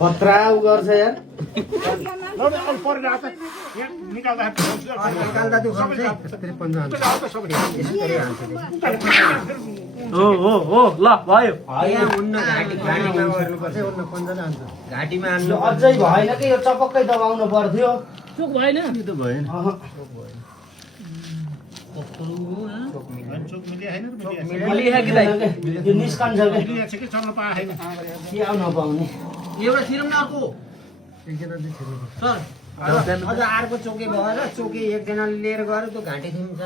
खतरा उ गर्छ यार हो ल भयो घाँटीमा अझै भएन कि यो चपक्कै दबाउनु पर्थ्यो चोक भएन निस्कन्छ कि आउन पाउने एउटा छिरौँ न अर्को सर अझ अर्को चोके भएर चोके एकजनाले लिएर गएर त्यो घाँटी थिम्छ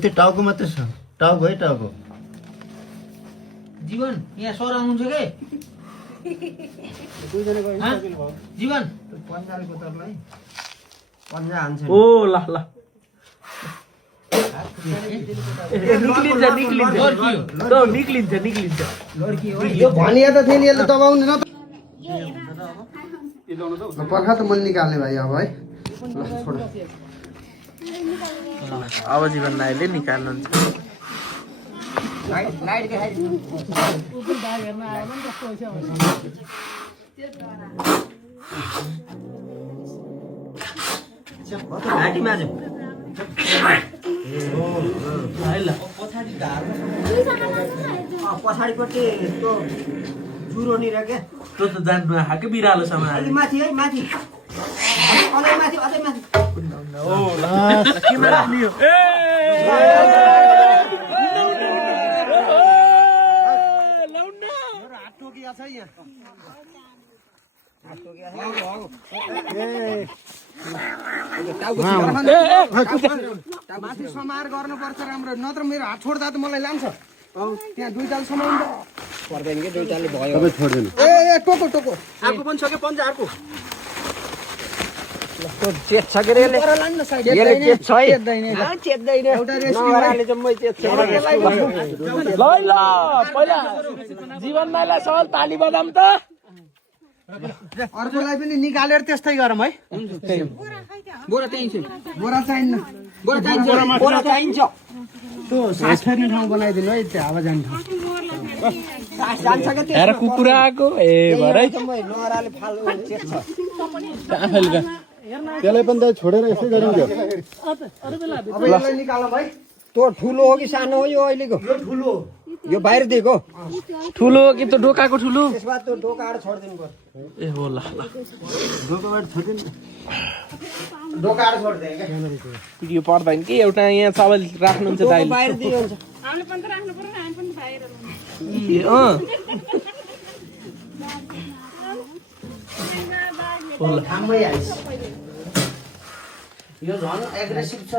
त्यो टाउको मात्रै छ टाउको है टाउको जीवन यहाँ सर आउनुहुन्छ के जीवन पन्जालको तर्लाई पन्जा हान्छ ओ ल ल निक्लिन्छ यो भनिया त थियो नि यसले दबाउने न पर्खा त मैले निकाल्ने भाइ अब है छोड अब जीवन राईले निकाल्नुहुन्छ घाँटीमा पछाडिपट्टि त्यो जुरो नि क्या त्यो त जान्नु आएको बिरालोसम्म अलि माथि है माथि अझै माथि अझै माथि केमा राख्ने हो हात टोकिया छ यहाँ माथि समार गर्नुपर्छ राम्रो नत्र मेरो हात छोड्दा त मलाई लान्छ त्यहाँ दुई ताल समाउनु पर्दैन कि दुई तालले भयो छोड्दैन ए टोको टोको अर्को पनि छ कि पन्जा अर्को चेत छ के रे यसले चेत छ है चेत्दैन एउटा रेस्क्युले चाहिँ मै चेत छ ल पहिला जीवन राईलाई सवाल ताली बजाम त अर्कोलाई पनि निकालेर त्यस्तै गरौँ है बोरा चाहिन्छ बोरा चाहिन्न बोरा चाहिन्छ त्यो सास फेर्ने ठाउँ बनाइदिनु है त्यो हावा जाने ठाउँ सास जान्छ के हेर कुकुरा आएको ए भरै नहराले फाल्नु चेत छ आफैले त्यसलाई पनि त छोडेर यसै गरिन्छ अब यसलाई निकालौँ है त्यो ठुलो हो कि सानो हो यो अहिलेको यो ठुलो यो बाहिर दिएको ठुलो कि त ढोकाको ठुलो त्यसमा त्यो ढोकाबाट छोडिदिनु पर्छ ए हो ल ढोकाबाट छोडिदिनु ढोकाबाट छोडिदिए क्या यो पर्दैन कि एउटा यहाँ सबैले राख्नुहुन्छ दाइले बाहिर दियो हुन्छ हामीले पनि त राख्नु पर्यो नि हामी पनि बाहिर ठाउँमै आइस यो झन् एग्रेसिभ छ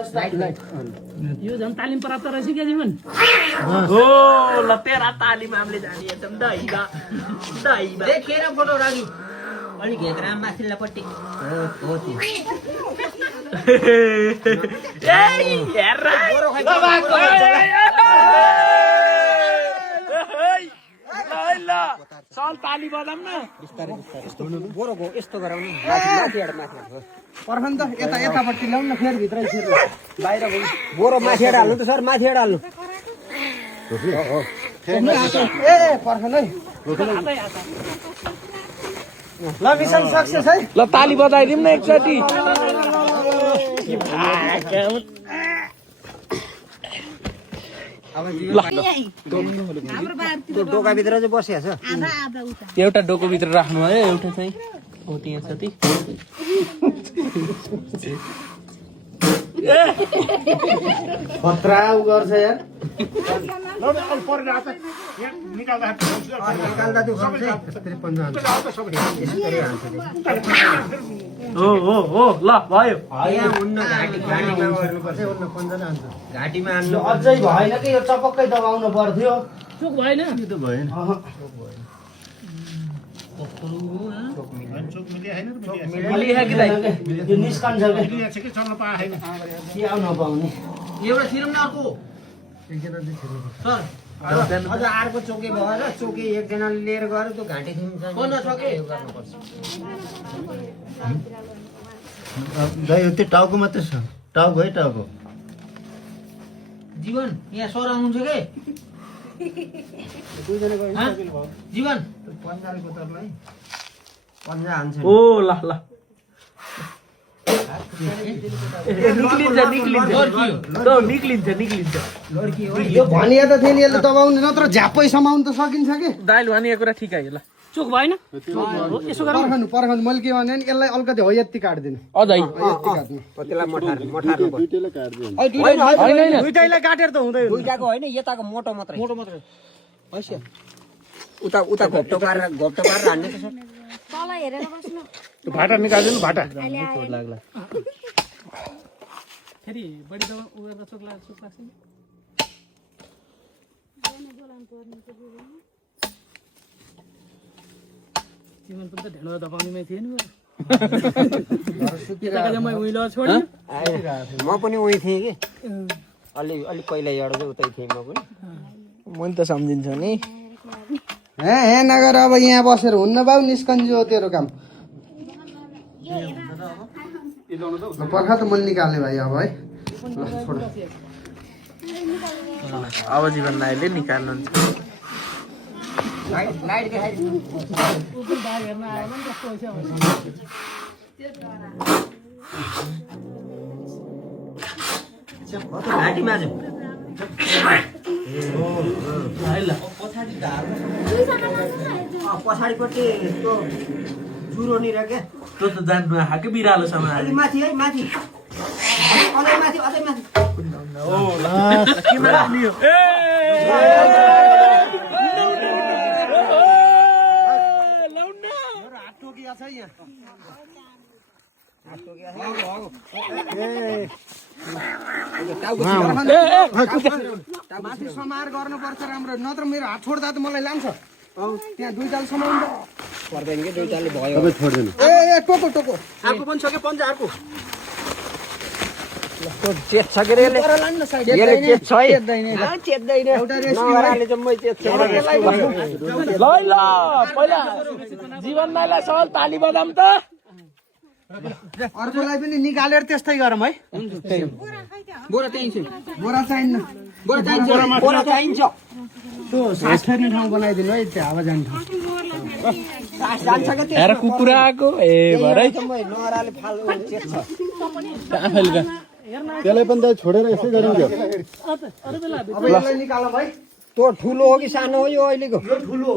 यो झन् तालिम प्राप्त रहेछ क्या जीवन हो ल तेरा तालिम हामीले जाने एकदम दहीबा देखेर फोटो राख्यो अलिक हेक्रा माथिल्लापट्टि चल ताली बजाम न बोरोको यस्तो गराउनु पर्ख नि त यता यतापट्टि ल्याउनु न फेरि भित्रै छिर्नु बाहिर बोरो माथिबाट हाल्नु त सर माथिबाट हाल्नु ए पर्ख नै ल मिसन सक्सेस है ल ताली बजाइदिउँ न एकचोटि ढोकाभित्र चाहिँ बसिया छ एउटा डोकोभित्र राख्नु है एउटा चाहिँ हो त्यहाँ छ ती खतरा उ गर्छ यार निकाल्दा त्यो हो ल भयो घाँटीमा अझै भएन कि यो चपक्कै दबाउनु पर्थ्यो चोक भएन त्यो भएन निस्कन्छ कि आउन पाउने एउटा छिरौँ न अर्को सर अझ अर्को चोके भएर चोके एकजनाले लिएर गएर त्यो घाँटी थिम्छ त्यो टाउको मात्रै छ टाउको है टाउको जीवन यहाँ सर आउनुहुन्छ के जीवन पन्जालको तरलाई पन्जा हान्छ ओ ल ल निक्लिन्छ यो भनिया त थियो नि यसले दबाउने नत्र झ्यापै समाउनु त सकिन्छ के दाइल भनिएको कुरा ठिक आयो ल चोक भएन हो, यसो गर पर्खनु मैले के भने नि यसलाई अलिकति हो यति काट्दिनु अझै त्यसलाई मठार्नु दुईटैलाई काटेर त हुँदैन दुईटाको होइन यताको मोटो मात्रै हैन उता उता घोप्टो पारेर हान्ने त सर तल हेरेर बस्नु भाटा निकाल्दिनु भाटा फेरि बढी दबाउ उ गरेर चोक लाग्छ नि जीवन पनि त ढेँडो दबाउनेमै थिएँ नि म उहिले छोड्यो म पनि उही थिएँ कि अलि पहिला एउटा चाहिँ उतै थिएँ म पनि मैले त सम्झिन्छ नि हे नगर अब यहाँ बसेर हुन्न बाउ निस्कन्जो तेरो काम पर्खा त मैले निकाल्ने भाइ अब है छोड अब जीवन दाइले निकाल्नुहुन्छ लाइट देखाइदिनु उपर बाघ हेर्न आयो भने कस्तो हुन्छ घाँटीमा चाहिँ पछाडिपट्टि त्यो जुरो नि क्या त्यो त जान्नु आएको बिरालोसँग अलि माथि है माथि अझै माथि हात टोकिया छ यहाँ माथि समार गर्नुपर्छ राम्रो नत्र मेरो हात छोड्दा त मलाई लान्छ त्यहाँ दुईटाल समाउनु पर्दैन कि दुईटाले भयो ए टोको टोको अर्को पनि छ कि पन्जा अर्को चेत छ के रे यसले चेत छ है चेत्दैन एउटा रेसिपी नगराले चाहिँ मै चेत छ ल पहिला जीवन दाइलाई सवाल ताली बजाम त अर्कोलाई पनि निकालेर त्यस्तै गरौँ है बोरा चाहिन्छ बोरा चाहिन्न बोरा चाहिन्छ त्यो सास फेर्ने ठाउँ बनाइदिनु है त्यो हावा जाने ठाउँ जान्छ के हेर कुकुरा आएको ए भरै नगराले फाल चेत छ आफैले त्यसलाई पनि त छोडेर यसै गरिन्छ अब यसलाई निकालौँ है त्यो ठुलो हो कि सानो हो यो अहिलेको यो ठुलो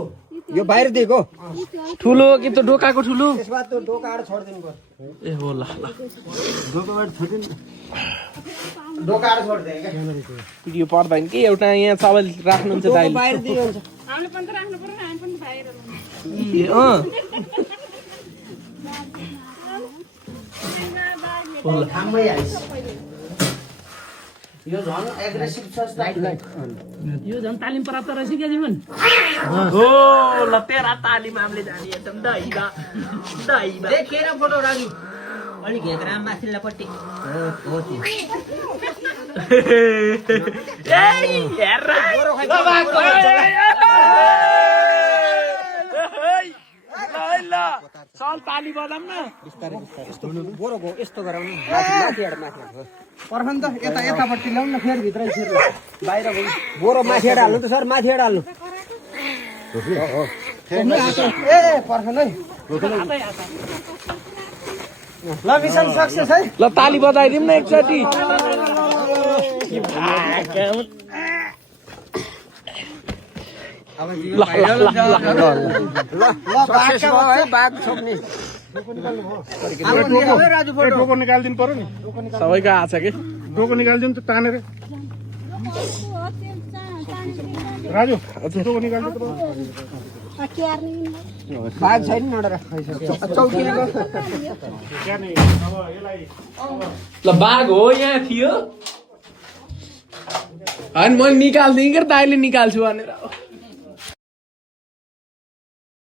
यो बाहिर दिएको ठुलो कि त ढोकाको ठुलो त्यसमा त्यो ढोकाबाट छोडिदिनु पर्छ ए हो ल ढोकाएर छोडिदिएँ क्या यो पर्दैन कि एउटा यहाँ चावल राख्नुहुन्छ दाइले बाहिर दियो हुन्छ हामीले पनि त राख्नु पर्यो नि हामी पनि बाहिर ठाउँमै आइस यो झन् एग्रेसिभ छ यो झन् तालिम प्राप्त रहेछ क्या जीवन हो ल तेरा तालिम हामीले जाने एकदम दही देखेर फोटो राख्नु अलिक हेक्रा माथिल्लापट्टि हो त्यो चल ताली बजाम न बोरोको यस्तो गराउनु माथि पर्खन त यतापट्टि ल्याउनु न फेरि भित्रै छिर्नु बाहिर बोरो माथिबाट हाल्नु त सर माथिबाट हाल्नु ए पर्खन है ल मिसन सक्सेस है ल ताली बजाइदिउँ न एकचोटि ल बाघ छोप्ने टोको निकालिदिनु पर्यो नि सबैको आछ कि टोको निकालिदिनु त तानेर राजु टोको निकालिदिनु बाघ छैन नडर चौकीको ल बाघ हो यहाँ थियो होइन मैले निकाल्दिएँ कि दाइले निकाल्छु भनेर